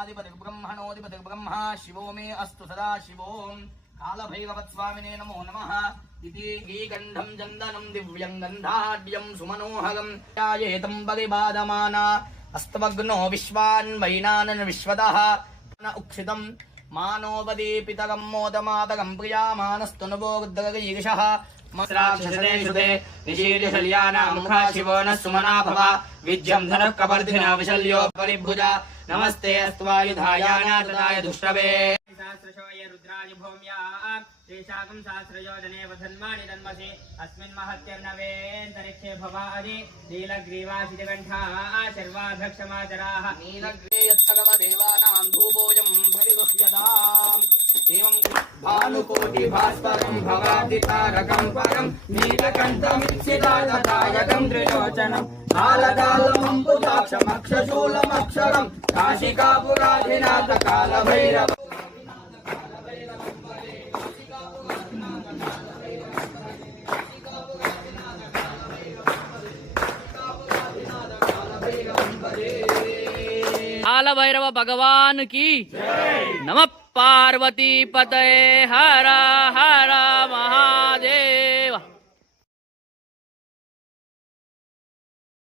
ब्रह्मणोऽधिपति ब्रह्मा शिवो मे अस्तु सदा शिवो कालभैरवस्वामिने नमो नमः इति गीगन्धं चन्दनं दिव्यं गन्धाढ्यं सुमनोहरं ध्यायेतं परिबाधमाना अस्तमग्नो विश्वान् वैनानन विश्वतः न उक्षितं मानोपदीपितरं मोदमातरं प्रियामानस्तु नवो रुद्रगीर्षः मस्राक्षसते निशीर्यशल्याना मुखा शिवो न सुमना भव विद्यं धनः कपर्धिना विशल्यो परिभुजा नमस्ते अस्त्वायुधायाना तदाय दुष्टवे सहस्रशोय रुद्राय भौम्या तेषाकं सहस्रयोजने वधन्मानि तन्मसि अस्मिन् महत्यर्णवेन्तरिक्षे भवादि नीलग्रीवासितकण्ठा शर्वाभक्षमाचराः नीलग्रीयत्सर्वदेवानां धूपोऽयं प्रतिगृह्यताम् एवं भानुकोटिभास्वरं भवादितारकं परं नीलकण्ठमित्सितागतायकं त्रिलोचनं कालकालमम्बुजाक्षमक्षशूलमक्षरं काशिकापुराधिनाथ कालभैरव काल भैरव भगवान की नमः। पार्वती पतये हर हर महादेव।